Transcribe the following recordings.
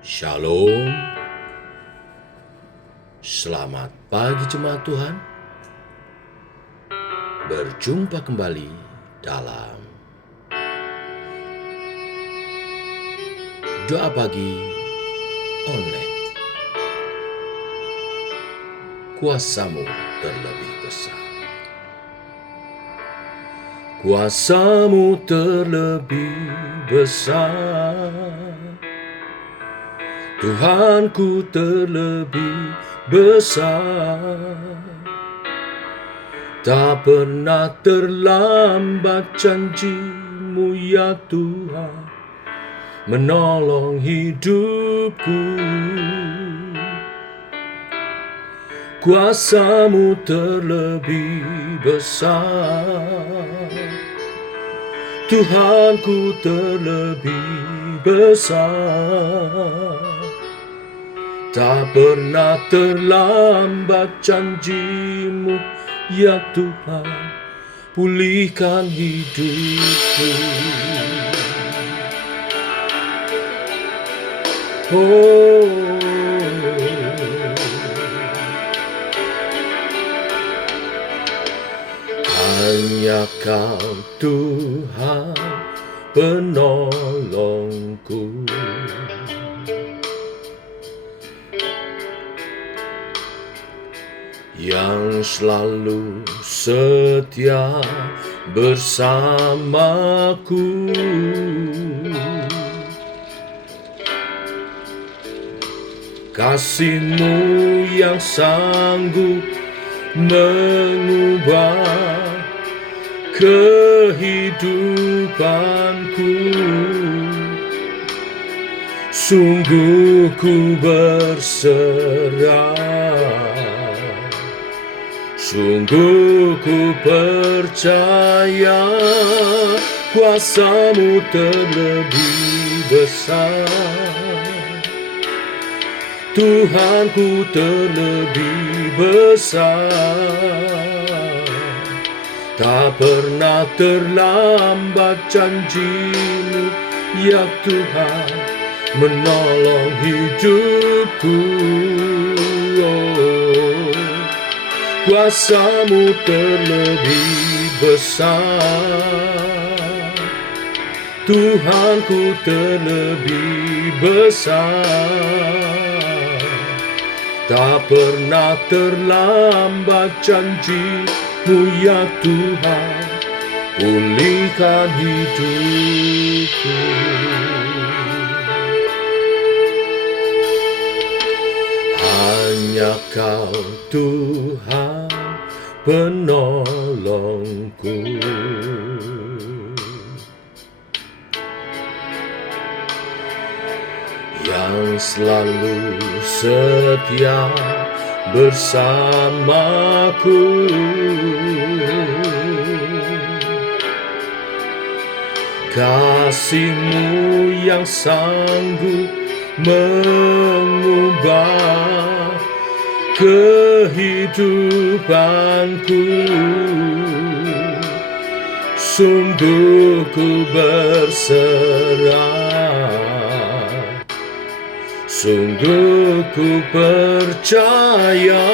Shalom, selamat pagi jemaat Tuhan. Berjumpa kembali dalam doa pagi online. Kuasamu terlebih besar. Kuasamu terlebih besar. Tuhanku terlebih besar, tak pernah terlambat janji-Mu ya Tuhan, menolong hidupku. Kuasa-Mu terlebih besar, Tuhanku terlebih besar, tak pernah terlambat janji-Mu ya Tuhan, pulihkan hidupku. Hanya Kau Tuhan penolongku, yang selalu setia bersamaku. Kasih-Mu yang sanggup mengubah kehidupanku. Sungguh ku berserah, sungguh ku percaya, kuasa-Mu terlebih besar, Tuhanku terlebih besar, tak pernah terlambat janji-Mu ya Tuhan, menolong hidupku. Kuasa-Mu terlebih besar, Tuhanku terlebih besar, tak pernah terlambat janji-Mu ya Tuhan, pulihkan hidupku. Hanya Kau Tuhan penolongku, yang selalu setia bersamaku. Kasih-Mu yang sanggup mengubah kehidupanku. Sungguh ku berserah, sungguh ku percaya,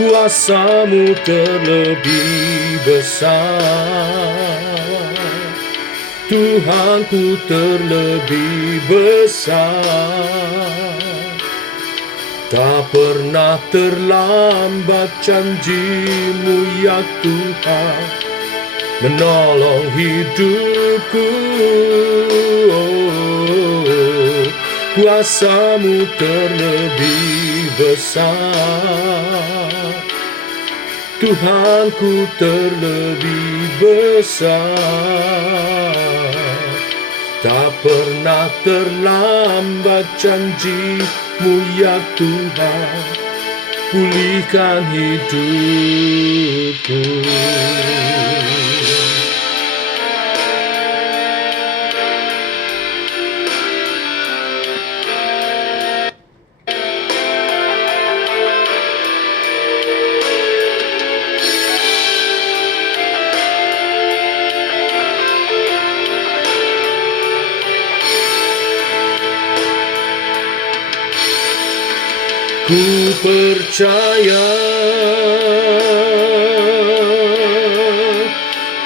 kuasa-Mu terlebih besar, Tuhanku terlebih besar, tak pernah terlambat janji-Mu ya Tuhan, menolong hidupku. Kuasa-Mu terlebih besar, Tuhanku terlebih besar, tak pernah terlambat janji-Mu ya Tuhan, pulihkan hidupku. Ku percaya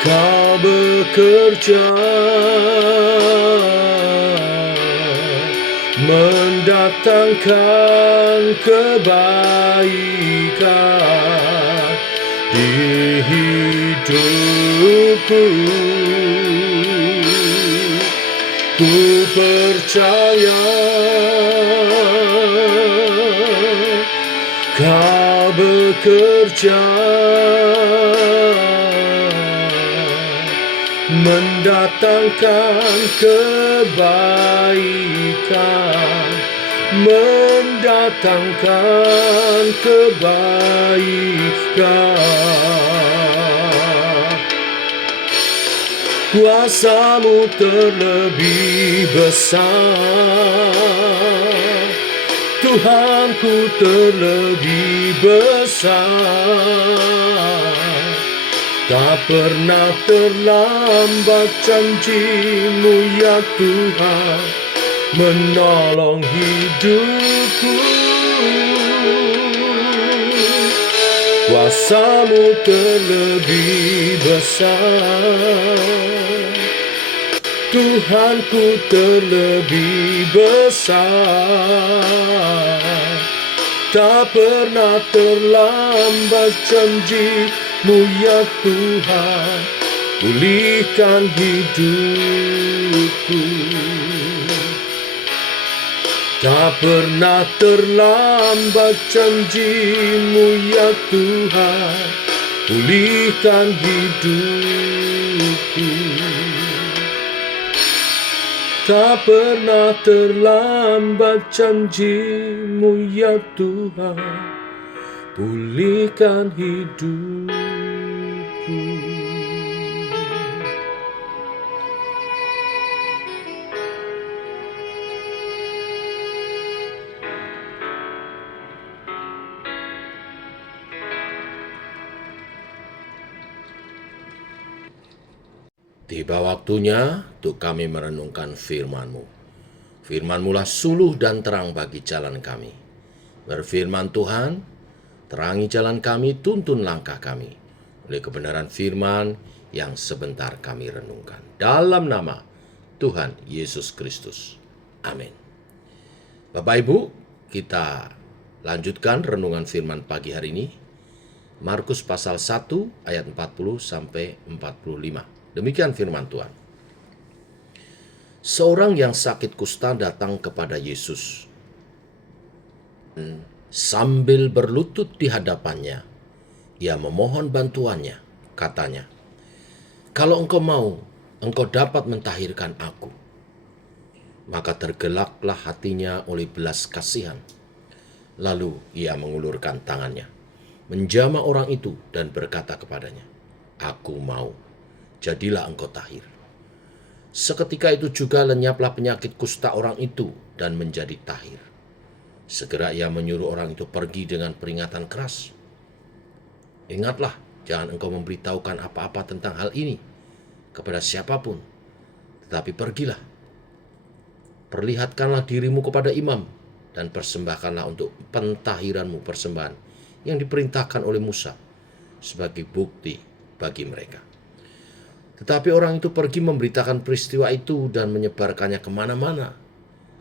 Kau bekerja mendatangkan kebaikan di hidupku. Ku percaya Kau bekerja mendatangkan kebaikan, mendatangkan kebaikan. Kuasa-Mu terlebih besar, Tuhanku terlebih besar. Tak pernah terlambat janji-Mu ya Tuhan, menolong hidupku. Kuasa-Mu terlebih besar, Tuhanku terlebih besar. Tak pernah terlambat janji-Mu ya Tuhan, pulihkan hidupku. Tak pernah terlambat janji-Mu ya Tuhan, pulihkan hidupku. Tak pernah terlambat janji-Mu ya Tuhan, pulihkan hidupku. Tiba waktunya untuk kami merenungkan firman-Mu. Firman-Mu lah suluh dan terang bagi jalan kami. Berfirman Tuhan, terangi jalan kami, tuntun langkah kami oleh kebenaran firman yang sebentar kami renungkan. Dalam nama Tuhan Yesus Kristus. Amin. Bapak Ibu, kita lanjutkan renungan firman pagi hari ini. Markus pasal 1 ayat 40 sampai 45. Demikian firman Tuhan. Seorang yang sakit kusta datang kepada Yesus. Sambil berlutut di hadapannya, ia memohon bantuannya. Katanya, "Kalau engkau mau, engkau dapat mentahirkan aku." Maka tergelaklah hatinya oleh belas kasihan. Lalu ia mengulurkan tangannya, menjamah orang itu dan berkata kepadanya, "Aku mau, jadilah engkau tahir." Seketika itu juga lenyaplah penyakit kusta orang itu dan menjadi tahir. Segera ia menyuruh orang itu pergi dengan peringatan keras. "Ingatlah, jangan engkau memberitahukan apa-apa tentang hal ini kepada siapapun, tetapi pergilah, perlihatkanlah dirimu kepada imam dan persembahkanlah untuk pentahiranmu persembahan yang diperintahkan oleh Musa sebagai bukti bagi mereka." Tetapi orang itu pergi memberitakan peristiwa itu dan menyebarkannya kemana-mana,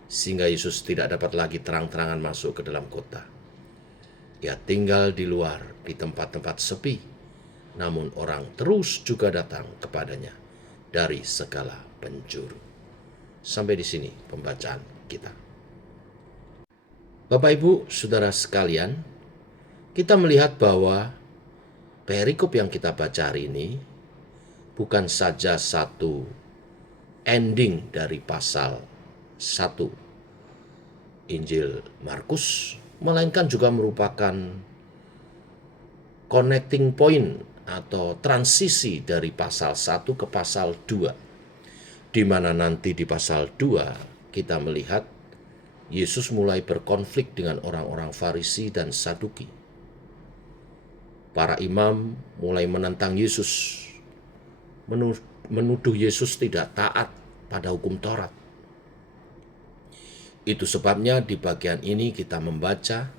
sehingga Yesus tidak dapat lagi terang-terangan masuk ke dalam kota. Ia tinggal di luar, di tempat-tempat sepi, namun orang terus juga datang kepadanya dari segala penjuru. Sampai di sini pembacaan kita. Bapak Ibu, Saudara sekalian, kita melihat bahwa perikop yang kita baca hari ini bukan saja satu ending dari pasal 1 Injil Markus, melainkan juga merupakan connecting point atau transisi dari pasal 1 ke pasal 2, di mana nanti di pasal 2 kita melihat Yesus mulai berkonflik dengan orang-orang Farisi dan Saduki. Para imam mulai menentang Yesus, menuduh Yesus tidak taat pada hukum Taurat. Itu sebabnya di bagian ini kita membaca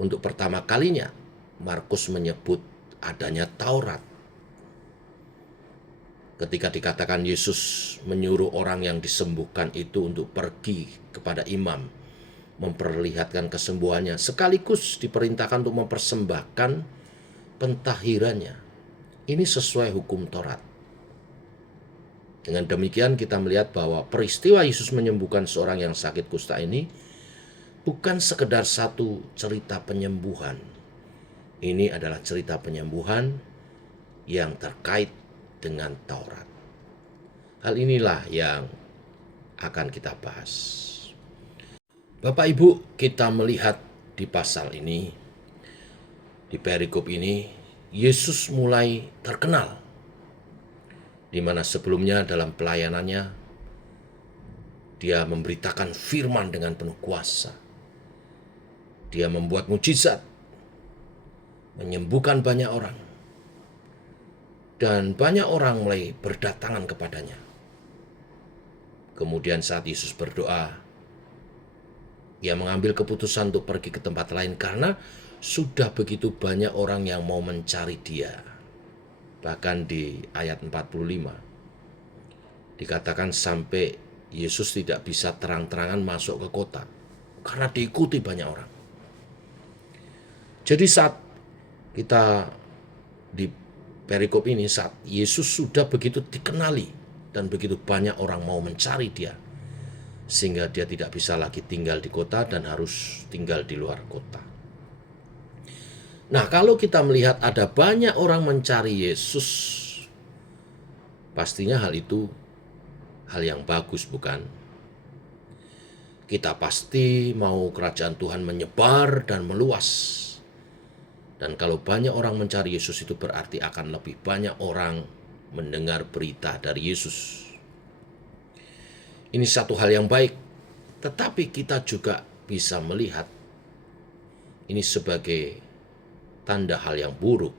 untuk pertama kalinya Markus menyebut adanya Taurat. Ketika dikatakan Yesus menyuruh orang yang disembuhkan itu untuk pergi kepada imam, memperlihatkan kesembuhannya, sekaligus diperintahkan untuk mempersembahkan pentahirannya. Ini sesuai hukum Taurat. Dengan demikian kita melihat bahwa peristiwa Yesus menyembuhkan seorang yang sakit kusta ini bukan sekedar satu cerita penyembuhan. Ini adalah cerita penyembuhan yang terkait dengan Taurat. Hal inilah yang akan kita bahas. Bapak Ibu, kita melihat di pasal ini, di perikop ini, Yesus mulai terkenal, di mana sebelumnya dalam pelayanannya dia memberitakan firman dengan penuh kuasa. Dia membuat mujizat, menyembuhkan banyak orang, dan banyak orang mulai berdatangan kepadanya. Kemudian saat Yesus berdoa, ia mengambil keputusan untuk pergi ke tempat lain karena sudah begitu banyak orang yang mau mencari dia. Bahkan di ayat 45 dikatakan sampai Yesus tidak bisa terang-terangan masuk ke kota karena diikuti banyak orang. Jadi saat kita di perikop ini, saat Yesus sudah begitu dikenali dan begitu banyak orang mau mencari dia, sehingga dia tidak bisa lagi tinggal di kota dan harus tinggal di luar kota. Nah, kalau kita melihat ada banyak orang mencari Yesus, pastinya hal itu hal yang bagus, bukan? Kita pasti mau kerajaan Tuhan menyebar dan meluas. Dan kalau banyak orang mencari Yesus, itu berarti akan lebih banyak orang mendengar berita dari Yesus. Ini satu hal yang baik, tetapi kita juga bisa melihat ini sebagai tanda hal yang buruk.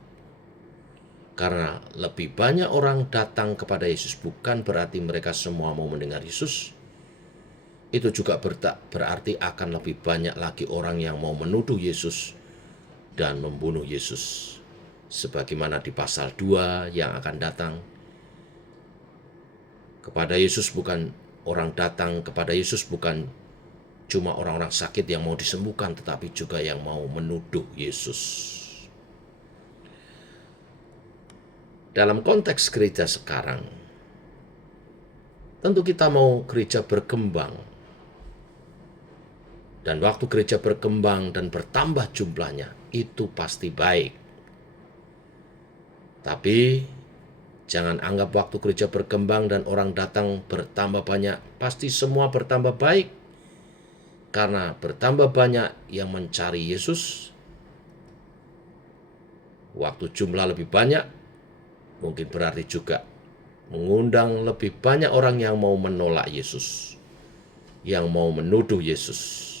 Karena lebih banyak orang datang kepada Yesus bukan berarti mereka semua mau mendengar Yesus. Itu juga berarti akan lebih banyak lagi orang yang mau menuduh Yesus dan membunuh Yesus. Sebagaimana di pasal 2 yang akan datang. Orang datang kepada Yesus bukan cuma orang-orang sakit yang mau disembuhkan, tetapi juga yang mau menuduh Yesus. Dalam konteks gereja sekarang, tentu kita mau gereja berkembang. Dan waktu gereja berkembang dan bertambah jumlahnya, itu pasti baik. Tapi jangan anggap waktu gereja berkembang dan orang datang bertambah banyak, pasti semua bertambah baik. Karena bertambah banyak yang mencari Yesus, waktu jumlah lebih banyak, mungkin berarti juga mengundang lebih banyak orang yang mau menolak Yesus, yang mau menuduh Yesus,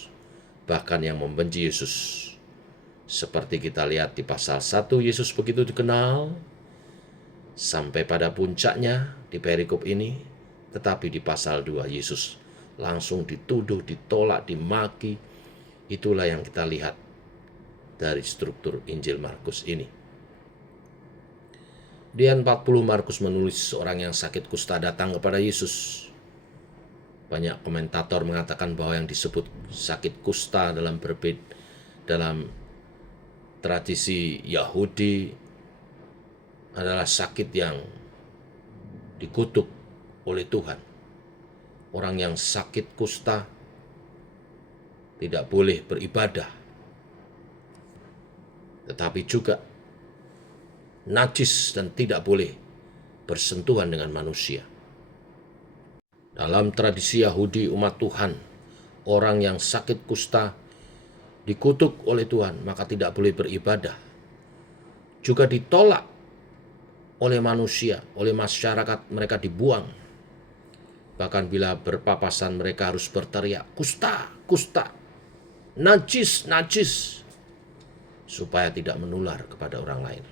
bahkan yang membenci Yesus. Seperti kita lihat di pasal 1, Yesus begitu dikenal, sampai pada puncaknya di perikop ini. Tetapi di pasal 2, Yesus langsung dituduh, ditolak, dimaki. Itulah yang kita lihat dari struktur Injil Markus ini. Di 40 Markus menulis seorang yang sakit kusta datang kepada Yesus. Banyak komentator mengatakan bahwa yang disebut sakit kusta dalam tradisi Yahudi adalah sakit yang dikutuk oleh Tuhan. Orang yang sakit kusta tidak boleh beribadah, tetapi juga najis dan tidak boleh bersentuhan dengan manusia. Dalam tradisi Yahudi umat Tuhan, orang yang sakit kusta dikutuk oleh Tuhan, maka tidak boleh beribadah. Juga ditolak oleh manusia, oleh masyarakat, mereka dibuang. Bahkan bila berpapasan mereka harus berteriak, kusta, kusta, najis, najis, supaya tidak menular kepada orang lain.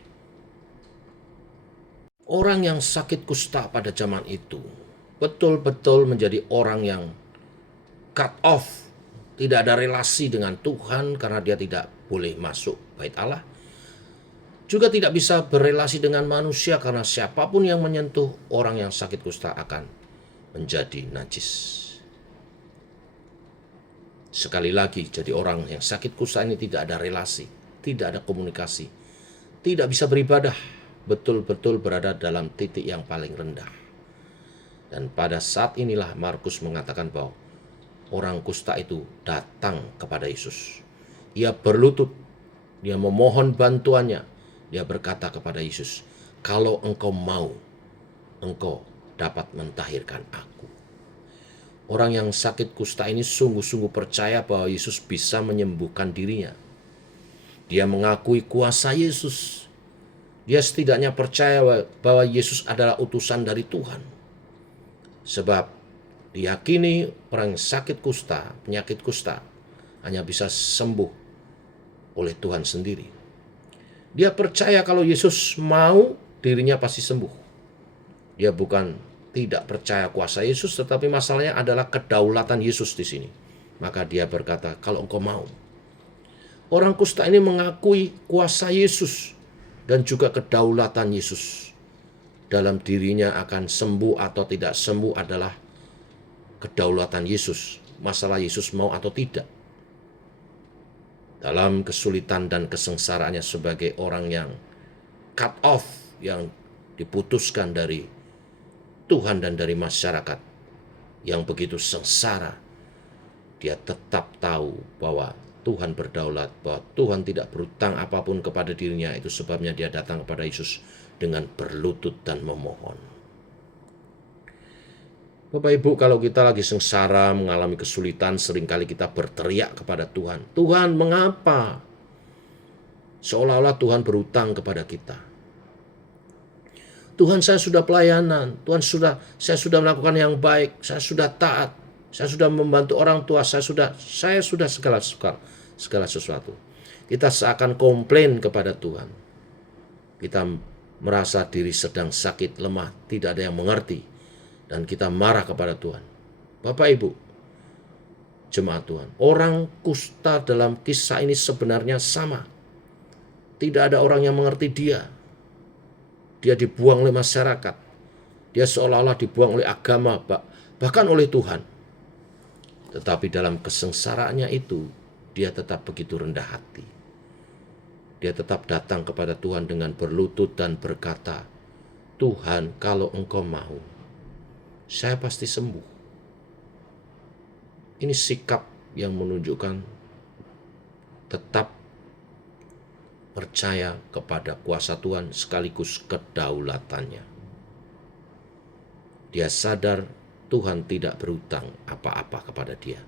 Orang yang sakit kusta pada zaman itu betul-betul menjadi orang yang cut off, tidak ada relasi dengan Tuhan karena dia tidak boleh masuk bait Allah. Juga tidak bisa berelasi dengan manusia karena siapapun yang menyentuh orang yang sakit kusta akan menjadi najis. Sekali lagi, jadi orang yang sakit kusta ini tidak ada relasi, tidak ada komunikasi, tidak bisa beribadah, betul-betul berada dalam titik yang paling rendah. Dan pada saat inilah Markus mengatakan bahwa orang kusta itu datang kepada Yesus. Ia berlutut, dia memohon bantuannya, dia berkata kepada Yesus, "Kalau engkau mau, engkau dapat mentahirkan aku." Orang yang sakit kusta ini sungguh-sungguh percaya bahwa Yesus bisa menyembuhkan dirinya. Dia mengakui kuasa Yesus. Dia setidaknya percaya bahwa Yesus adalah utusan dari Tuhan. Sebab diyakini orang yang sakit kusta, penyakit kusta, hanya bisa sembuh oleh Tuhan sendiri. Dia percaya kalau Yesus mau, dirinya pasti sembuh. Dia bukan tidak percaya kuasa Yesus, tetapi masalahnya adalah kedaulatan Yesus di sini. Maka dia berkata, "Kalau engkau mau." Orang kusta ini mengakui kuasa Yesus dan juga kedaulatan Yesus. Dalam dirinya akan sembuh atau tidak sembuh adalah kedaulatan Yesus. Masalah Yesus mau atau tidak. Dalam kesulitan dan kesengsaraannya sebagai orang yang cut off, yang diputuskan dari Tuhan dan dari masyarakat yang begitu sengsara, dia tetap tahu bahwa Tuhan berdaulat, bahwa Tuhan tidak berutang apapun kepada dirinya. Itu sebabnya dia datang kepada Yesus dengan berlutut dan memohon. Bapak Ibu, kalau kita lagi sengsara, mengalami kesulitan, seringkali kita berteriak kepada Tuhan, "Tuhan, mengapa?" Seolah-olah Tuhan berutang kepada kita. "Tuhan, saya sudah pelayanan, Tuhan saya sudah melakukan yang baik, saya sudah taat, saya sudah membantu orang tua, saya sudah segala sesuatu." Kita seakan komplain kepada Tuhan. Kita merasa diri sedang sakit, lemah, tidak ada yang mengerti, dan kita marah kepada Tuhan. Bapak Ibu, jemaat Tuhan, orang kusta dalam kisah ini sebenarnya sama. Tidak ada orang yang mengerti dia. Dia dibuang oleh masyarakat. Dia seolah-olah dibuang oleh agama, bahkan oleh Tuhan. Tetapi dalam kesengsaraannya itu, dia tetap begitu rendah hati. Dia tetap datang kepada Tuhan dengan berlutut dan berkata, "Tuhan, kalau engkau mau, saya pasti sembuh." Ini sikap yang menunjukkan tetap percaya kepada kuasa Tuhan sekaligus kedaulatannya. Dia sadar Tuhan tidak berutang apa-apa kepada dia.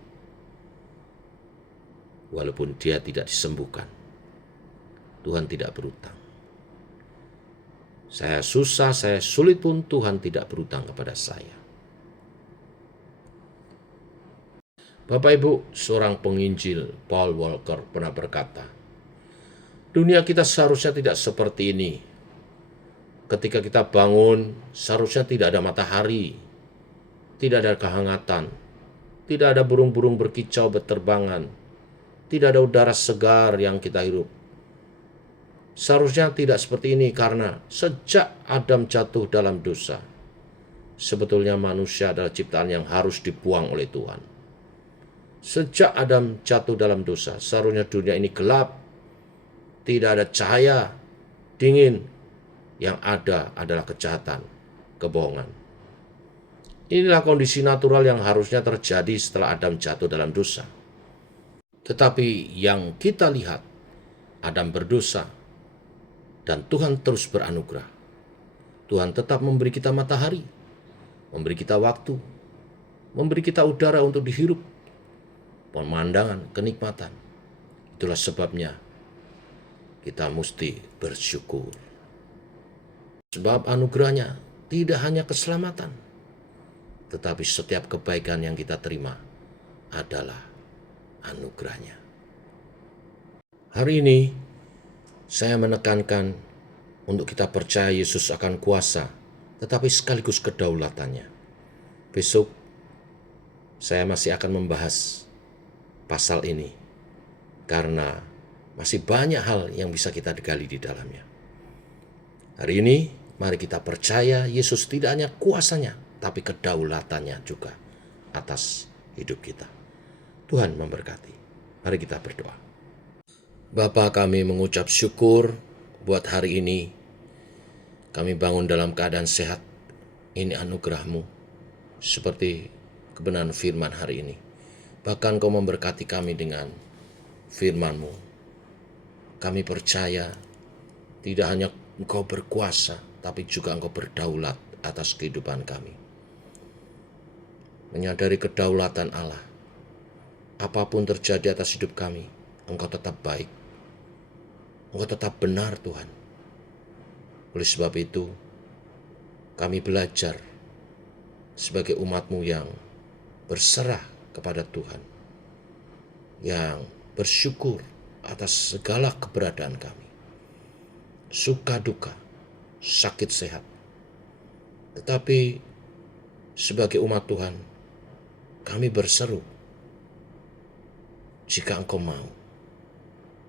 Walaupun dia tidak disembuhkan, Tuhan tidak berutang. Saya susah, saya sulit pun Tuhan tidak berutang kepada saya. Bapak Ibu, seorang penginjil, Paul Walker, pernah berkata, "Dunia kita seharusnya tidak seperti ini. Ketika kita bangun, seharusnya tidak ada matahari, tidak ada kehangatan, tidak ada burung-burung berkicau berterbangan, tidak ada udara segar yang kita hirup. Seharusnya tidak seperti ini karena sejak Adam jatuh dalam dosa, sebetulnya manusia adalah ciptaan yang harus dibuang oleh Tuhan. Sejak Adam jatuh dalam dosa, seharusnya dunia ini gelap, tidak ada cahaya, dingin. Yang ada adalah kejahatan, kebohongan." Inilah kondisi natural yang harusnya terjadi setelah Adam jatuh dalam dosa. Tetapi yang kita lihat, Adam berdosa, dan Tuhan terus beranugerah. Tuhan tetap memberi kita matahari, memberi kita waktu, memberi kita udara untuk dihirup, pemandangan, kenikmatan. Itulah sebabnya kita mesti bersyukur. Sebab anugerahnya tidak hanya keselamatan, tetapi setiap kebaikan yang kita terima adalah anugerahnya. Hari ini saya menekankan untuk kita percaya Yesus akan kuasa, tetapi sekaligus kedaulatannya. Besok saya masih akan membahas pasal ini, karena masih banyak hal yang bisa kita gali di dalamnya. Hari ini, mari kita percaya Yesus tidak hanya kuasanya, tapi kedaulatannya juga atas hidup kita. Tuhan memberkati. Mari kita berdoa. Bapa, kami mengucap syukur buat hari ini. Kami bangun dalam keadaan sehat. Ini anugerah-Mu, seperti kebenaran firman hari ini. Bahkan Kau memberkati kami dengan firman-Mu. Kami percaya tidak hanya Engkau berkuasa, tapi juga Engkau berdaulat atas kehidupan kami. Menyadari kedaulatan Allah. Apapun terjadi atas hidup kami, Engkau tetap baik. Engkau tetap benar, Tuhan. Oleh sebab itu, kami belajar sebagai umat-Mu yang berserah kepada Tuhan, yang bersyukur atas segala keberadaan kami, suka duka, sakit sehat. Tetapi sebagai umat Tuhan, kami berseru, jika Engkau mau,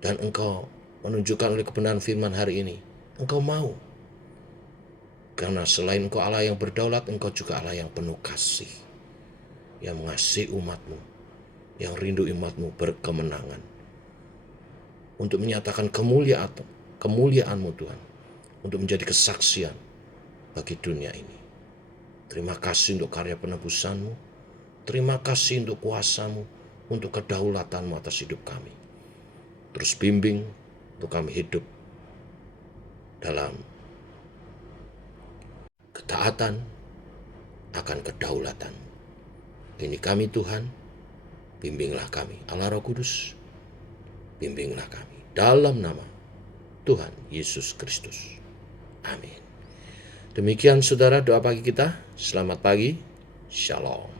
dan Engkau menunjukkan oleh kebenaran firman hari ini, Engkau mau. Karena selain Engkau Allah yang berdaulat, Engkau juga Allah yang penuh kasih, yang mengasihi umat-Mu, yang rindu umat-Mu berkemenangan, untuk menyatakan kemuliaan-Mu Tuhan, untuk menjadi kesaksian bagi dunia ini. Terima kasih untuk karya penebusan-Mu, terima kasih untuk kuasa-Mu, untuk kedaulatan-Mu atas hidup kami. Terus bimbing untuk kami hidup dalam ketaatan akan kedaulatan. Ini kami Tuhan, bimbinglah kami. Allah Roh Kudus, bimbinglah kami. Dalam nama Tuhan Yesus Kristus. Amin. Demikian saudara doa pagi kita. Selamat pagi. Shalom.